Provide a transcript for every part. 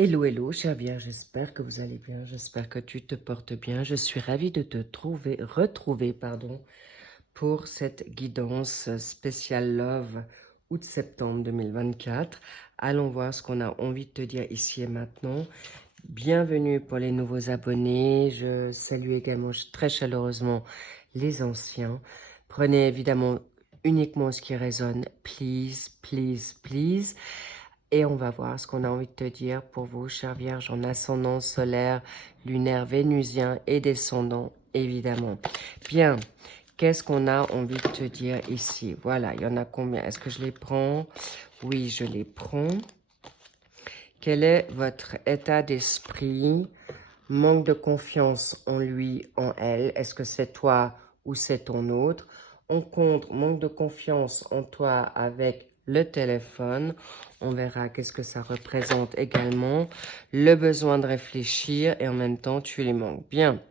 Hello, hello, chère Vierge, j'espère que vous allez bien, j'espère que tu te portes bien. Je suis ravie de te retrouver, pour cette guidance spéciale Love août-septembre 2024. Allons voir ce qu'on a envie de te dire ici et maintenant. Bienvenue pour les nouveaux abonnés. Je salue également très chaleureusement les anciens. Prenez évidemment uniquement ce qui résonne. Please, please, please. Et on va voir ce qu'on a envie de te dire pour vous, chère Vierge, en ascendant solaire, lunaire, vénusien et descendant, évidemment. Bien, qu'est-ce qu'on a envie de te dire ici? Voilà, il y en a combien? Est-ce que je les prends? Oui, je les prends. Quel est votre état d'esprit? Manque de confiance en lui, en elle. Est-ce que c'est toi ou c'est ton autre? On compte manque de confiance en toi avec le téléphone. On verra qu'est-ce que ça représente également. Le besoin de réfléchir et en même temps, tu les manques. Bien.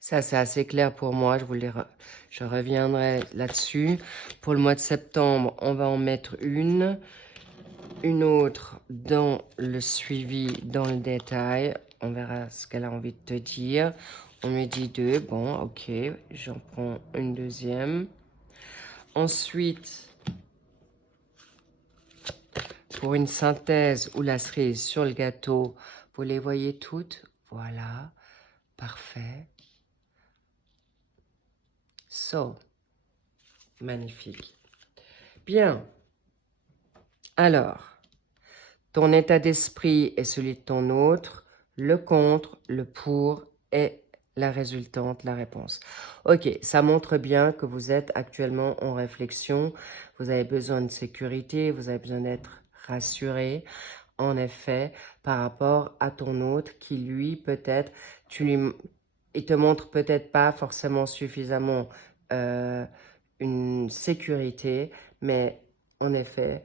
Ça, c'est assez clair pour moi. Je reviendrai là-dessus. Pour le mois de septembre, on va en mettre une autre dans le suivi, dans le détail. On verra ce qu'elle a envie de te dire. On me dit 2. Bon, ok. J'en prends une deuxième. Ensuite, pour une synthèse ou la cerise sur le gâteau, vous les voyez toutes? Voilà. Parfait. So, magnifique. Bien. Alors, ton état d'esprit est celui de ton autre, le contre, le pour et la résultante, la réponse. Ok, ça montre bien que vous êtes actuellement en réflexion, vous avez besoin de sécurité, vous avez besoin d'être rassuré, en effet, par rapport à ton autre qui, lui, peut-être, il te montre peut-être pas forcément suffisamment une sécurité, mais en effet,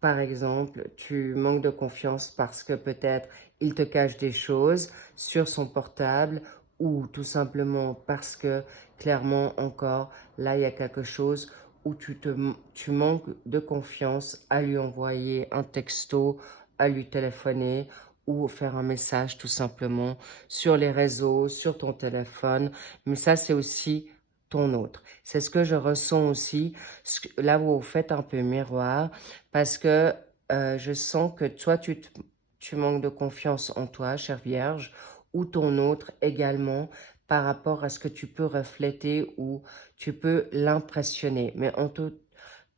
par exemple, tu manques de confiance parce que peut-être il te cache des choses sur son portable ou tout simplement parce que clairement encore, là il y a quelque chose où tu manques de confiance à lui envoyer un texto, à lui téléphoner ou faire un message tout simplement sur les réseaux, sur ton téléphone. Mais ça, c'est aussi ton autre. C'est ce que je ressens aussi. Là, vous faites un peu miroir parce que je sens que toi, tu manques de confiance en toi, chère Vierge, ou ton autre également par rapport à ce que tu peux refléter ou tu peux l'impressionner. Mais en tout,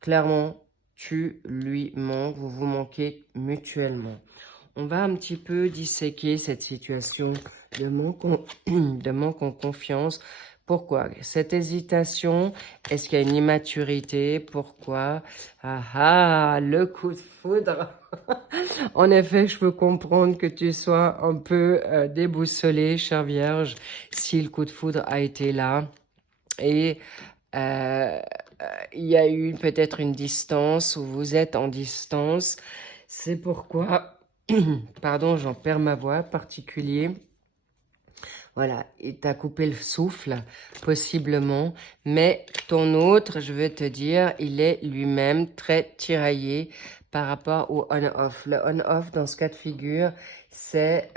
clairement, tu lui manques, vous vous manquez mutuellement. On va un petit peu disséquer cette situation de de manque en confiance. Pourquoi cette hésitation? Est-ce qu'il y a une immaturité? Pourquoi? Ah ah, le coup de foudre. En effet, je peux comprendre que tu sois un peu déboussolée, chère Vierge, si le coup de foudre a été là. Et euh, il y a eu peut-être une distance où vous êtes en distance. C'est pourquoi, pardon, j'en perds ma voix, particulier. Voilà, il t'a coupé le souffle, possiblement. Mais ton autre, je veux te dire, il est lui-même très tiraillé par rapport au on-off. Le on-off, dans ce cas de figure, c'est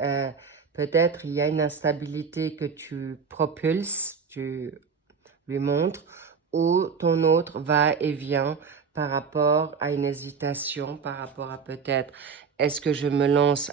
peut-être il y a une instabilité que tu propulses, tu lui montres, ou ton autre va et vient par rapport à une hésitation, par rapport à peut-être est-ce que je me lance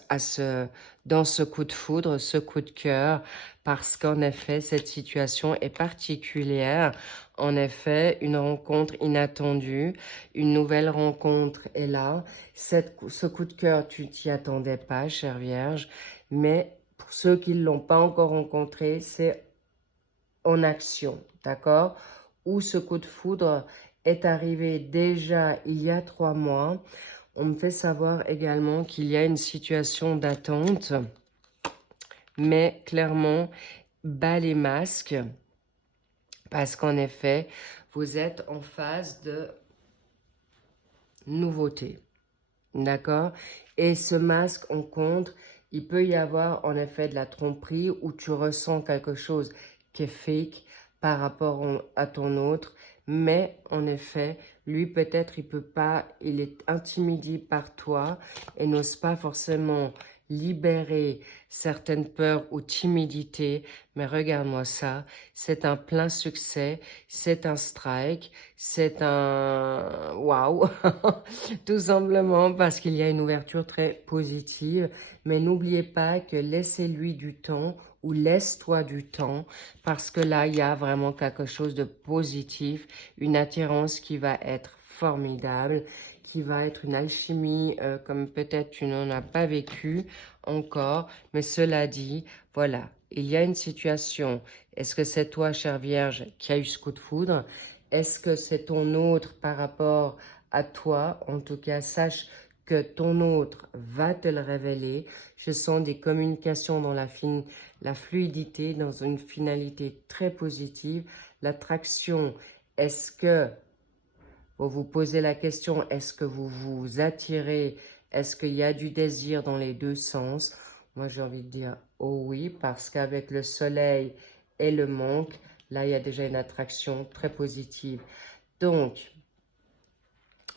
dans ce coup de foudre, ce coup de cœur, parce qu'en effet, cette situation est particulière. En effet, une rencontre inattendue, une nouvelle rencontre est là. Ce coup de cœur, tu t'y attendais pas, chère Vierge, mais pour ceux qui ne l'ont pas encore rencontré, c'est en action, d'accord? Où ce coup de foudre est arrivé déjà il y a 3 mois. On me fait savoir également qu'il y a une situation d'attente, mais clairement, bas les masques, parce qu'en effet, vous êtes en phase de nouveauté, d'accord? Et ce masque, on compte, il peut y avoir en effet de la tromperie où tu ressens quelque chose qui est fake par rapport à ton autre, mais en effet, lui peut-être il peut pas, il est intimidé par toi et n'ose pas forcément libérer certaines peurs ou timidités, mais regarde-moi ça, c'est un plein succès, c'est un strike, c'est un waouh, tout simplement parce qu'il y a une ouverture très positive, mais n'oubliez pas que laissez-lui du temps ou laisse-toi du temps parce que là, il y a vraiment quelque chose de positif, une attirance qui va être formidable, qui va être une alchimie comme peut-être tu n'en as pas vécu encore. Mais cela dit, voilà, il y a une situation. Est-ce que c'est toi, chère Vierge, qui a eu ce coup de foudre? Est-ce que c'est ton autre par rapport à toi? En tout cas, sache que ton autre va te le révéler. Je sens des communications dans la fluidité, dans une finalité très positive. L'attraction, est-ce que vous vous posez la question, est-ce que vous vous attirez? Est-ce qu'il y a du désir dans les deux sens? Moi, j'ai envie de dire oh oui, parce qu'avec le soleil et le manque, là, il y a déjà une attraction très positive. Donc,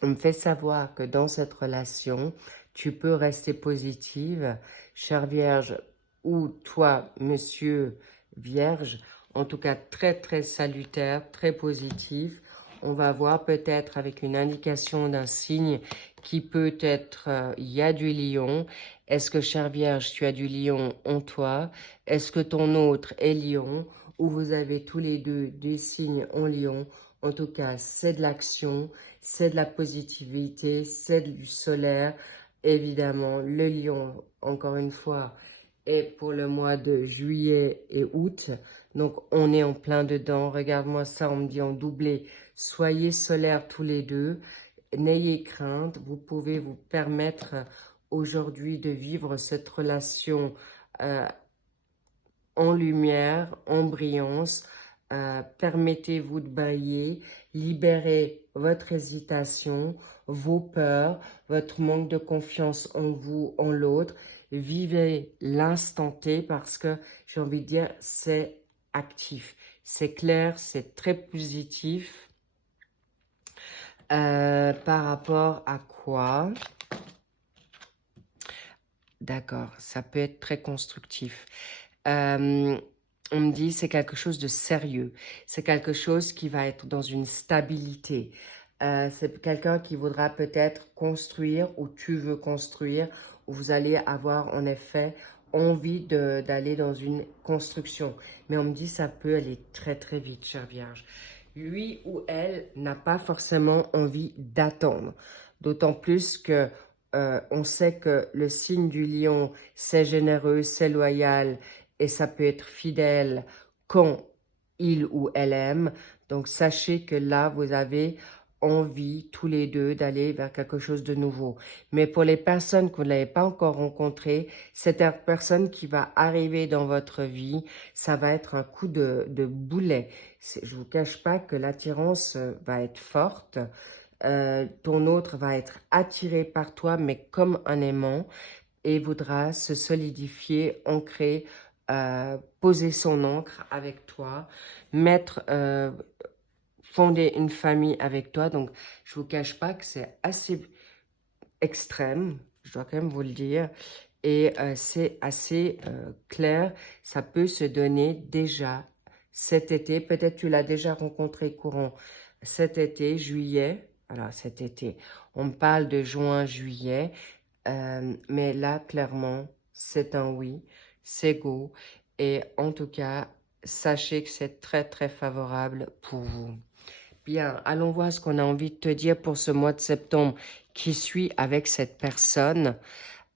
on me fait savoir que dans cette relation, tu peux rester positive, chère Vierge, ou toi, monsieur Vierge, en tout cas très très salutaire, très positif. On va voir peut-être avec une indication d'un signe qui peut être, il y a du lion. Est-ce que, chère Vierge, tu as du lion en toi? Est-ce que ton autre est lion? Ou vous avez tous les deux des signes en lion? En tout cas, c'est de l'action, c'est de la positivité, c'est du solaire. Évidemment, le lion, encore une fois, est pour le mois de juillet et août. Donc, on est en plein dedans. Regarde-moi ça, on me dit en doublé. Soyez solaires tous les deux. N'ayez crainte. Vous pouvez vous permettre aujourd'hui de vivre cette relation en lumière, en brillance. Permettez-vous de briller, libérez votre hésitation, vos peurs, votre manque de confiance en vous, en l'autre. Vivez l'instant T parce que j'ai envie de dire c'est actif, c'est clair, c'est très positif. Par rapport à quoi? D'accord, ça peut être très constructif. On me dit c'est quelque chose de sérieux. C'est quelque chose qui va être dans une stabilité. C'est quelqu'un qui voudra peut-être construire ou tu veux construire ou vous allez avoir en effet envie d'aller dans une construction. Mais on me dit ça peut aller très très vite, chère Vierge. Lui ou elle n'a pas forcément envie d'attendre. D'autant plus que on sait que le signe du lion, c'est généreux, c'est loyal et ça peut être fidèle quand il ou elle aime. Donc, sachez que là, vous avez envie, tous les deux, d'aller vers quelque chose de nouveau. Mais pour les personnes que vous n'avez pas encore rencontrées, cette personne qui va arriver dans votre vie, ça va être un coup de boulet. Je ne vous cache pas que l'attirance va être forte. Ton autre va être attiré par toi, mais comme un aimant, et voudra se solidifier, ancrer, poser son encre avec toi, fonder une famille avec toi. Donc, je vous cache pas que c'est assez extrême, je dois quand même vous le dire, et c'est assez clair. Ça peut se donner déjà cet été. Peut-être tu l'as déjà rencontré courant cet été, juillet. Alors, cet été, on me parle de juin, juillet. Mais là, clairement, c'est un oui, c'est go. Et en tout cas, sachez que c'est très, très favorable pour vous. Bien, allons voir ce qu'on a envie de te dire pour ce mois de septembre qui suit avec cette personne.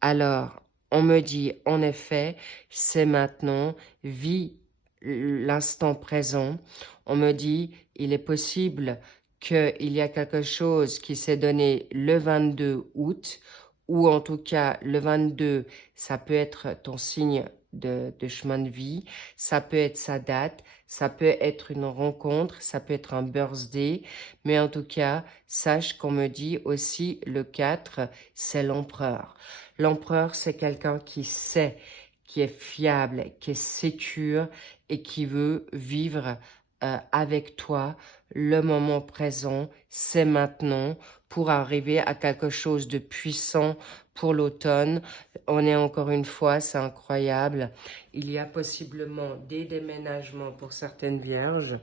Alors, on me dit, en effet, c'est maintenant, vis l'instant présent. On me dit, il est possible qu'il y a quelque chose qui s'est donné le 22 août, ou en tout cas, le 22, ça peut être ton signe de chemin de vie, ça peut être sa date, ça peut être une rencontre, ça peut être un birthday, mais en tout cas, sache qu'on me dit aussi le 4, c'est l'empereur. L'empereur, c'est quelqu'un qui sait, qui est fiable, qui est sécure et qui veut vivre avec toi. Le moment présent, c'est maintenant pour arriver à quelque chose de puissant pour l'automne. On est encore une fois, c'est incroyable. Il y a possiblement des déménagements pour certaines vierges.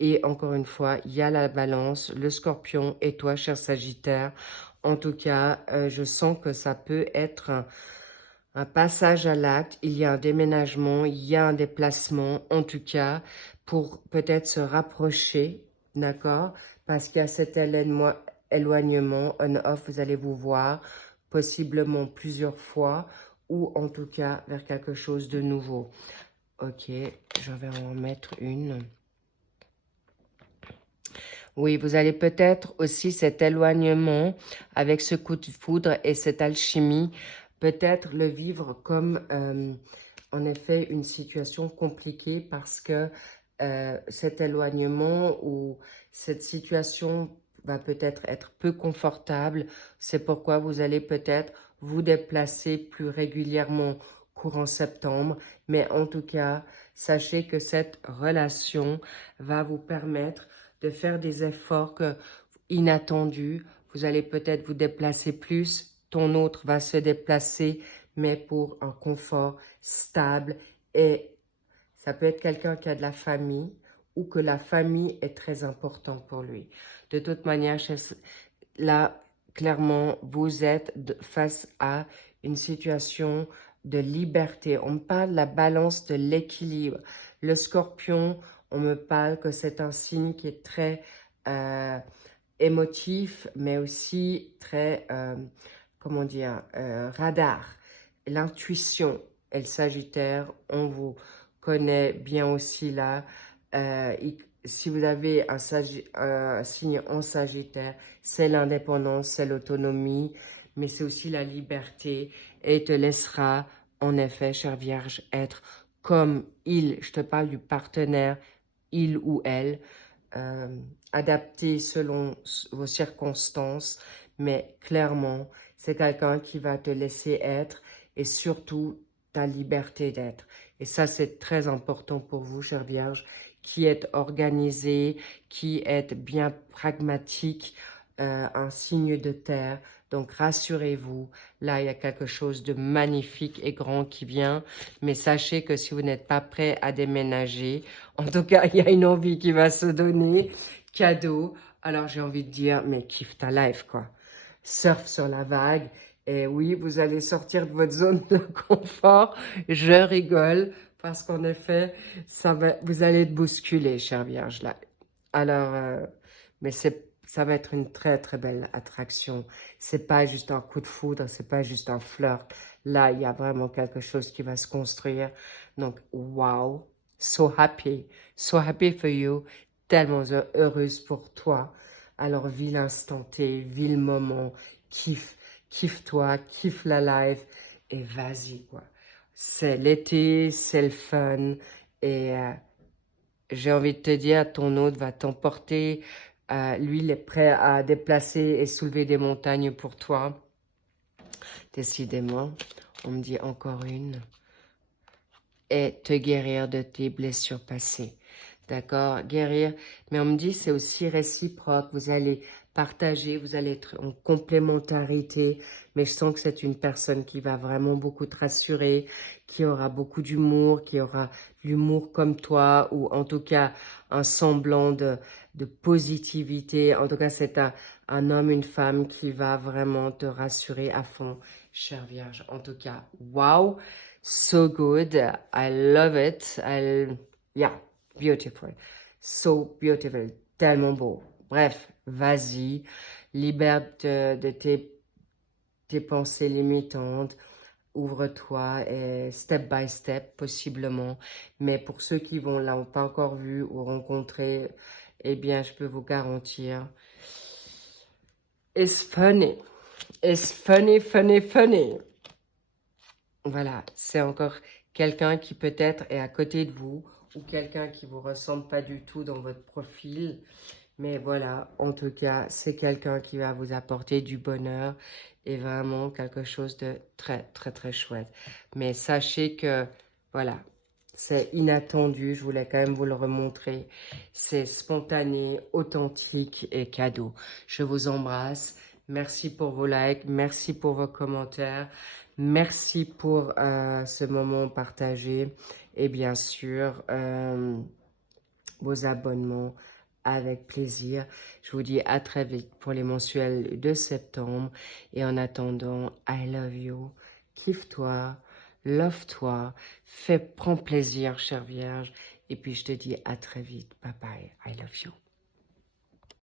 Et encore une fois, il y a la balance, le scorpion et toi, cher Sagittaire. En tout cas, je sens que ça peut être un passage à l'acte, il y a un déménagement, il y a un déplacement, en tout cas, pour peut-être se rapprocher, d'accord? Parce qu'il y a cet éloignement, on-off, vous allez vous voir possiblement plusieurs fois, ou en tout cas vers quelque chose de nouveau. Ok, je vais en mettre une. Oui, vous allez peut-être aussi cet éloignement avec ce coup de foudre et cette alchimie, peut-être le vivre comme en effet une situation compliquée parce que cet éloignement ou cette situation va peut-être être peu confortable. C'est pourquoi vous allez peut-être vous déplacer plus régulièrement courant septembre. Mais en tout cas, sachez que cette relation va vous permettre de faire des efforts inattendus. Vous allez peut-être vous déplacer plus, ton autre va se déplacer, mais pour un confort stable. Et ça peut être quelqu'un qui a de la famille ou que la famille est très importante pour lui. De toute manière, là, clairement, vous êtes face à une situation de liberté. On me parle de la balance de l'équilibre. Le scorpion, on me parle que c'est un signe qui est très émotif, mais aussi très, comment dire, radar. L'intuition et le Sagittaire, on vous connaît bien aussi là. Si vous avez un signe en Sagittaire, c'est l'indépendance, c'est l'autonomie, mais c'est aussi la liberté et te laissera, en effet, chère Vierge, être comme il, je te parle du partenaire, il ou elle, adapté selon vos circonstances, mais clairement, c'est quelqu'un qui va te laisser être et surtout ta liberté d'être. Et ça, c'est très important pour vous, chère Vierge, qui êtes organisé, qui êtes bien pragmatique, un signe de terre. Donc, rassurez-vous, là, il y a quelque chose de magnifique et grand qui vient. Mais sachez que si vous n'êtes pas prêt à déménager, en tout cas, il y a une envie qui va se donner. Cadeau. Alors, j'ai envie de dire, mais kiffe ta life, quoi. Surfe sur la vague. Et oui, vous allez sortir de votre zone de confort. Je rigole parce qu'en effet, vous allez être bousculé, chère Vierge, là. Alors, mais ça va être une très, très belle attraction. C'est pas juste un coup de foudre, c'est pas juste un flirt. Là, il y a vraiment quelque chose qui va se construire. Donc, wow, so happy for you. Tellement heureuse pour toi. Alors, vis l'instant T, vis le moment, kiffe-toi, kiffe la life et vas-y, quoi. C'est l'été, c'est le fun et j'ai envie de te dire, ton hôte va t'emporter. Lui, il est prêt à déplacer et soulever des montagnes pour toi. Décidément, on me dit encore une. Et te guérir de tes blessures passées. D'accord? Guérir. Mais on me dit, c'est aussi réciproque. Vous allez partager, vous allez être en complémentarité. Mais je sens que c'est une personne qui va vraiment beaucoup te rassurer, qui aura beaucoup d'humour, qui aura l'humour comme toi, ou en tout cas un semblant de positivité. En tout cas, c'est un homme, une femme qui va vraiment te rassurer à fond, chère Vierge. En tout cas, wow, so good. I love it. Yeah. Beautiful. So beautiful. Tellement beau. Bref, vas-y. Libère-te de tes pensées limitantes. Ouvre-toi et step by step, possiblement. Mais pour ceux qui vont l'ont pas encore vu ou rencontré, eh bien, je peux vous garantir, it's funny. It's funny, funny, funny. Voilà, c'est encore quelqu'un qui peut-être est à côté de vous ou quelqu'un qui vous ressemble pas du tout dans votre profil. Mais voilà, en tout cas, c'est quelqu'un qui va vous apporter du bonheur et vraiment quelque chose de très, très, très chouette. Mais sachez que, voilà, C'est inattendu, je voulais quand même vous le remontrer. C'est spontané, authentique et cadeau. Je vous embrasse. Merci pour vos likes, merci pour vos commentaires, merci pour ce moment partagé et bien sûr vos abonnements avec plaisir. Je vous dis à très vite pour les mensuels de septembre et en attendant, I love you, kiffe-toi, love-toi, prends plaisir, chère Vierge, et puis je te dis à très vite, bye bye, I love you.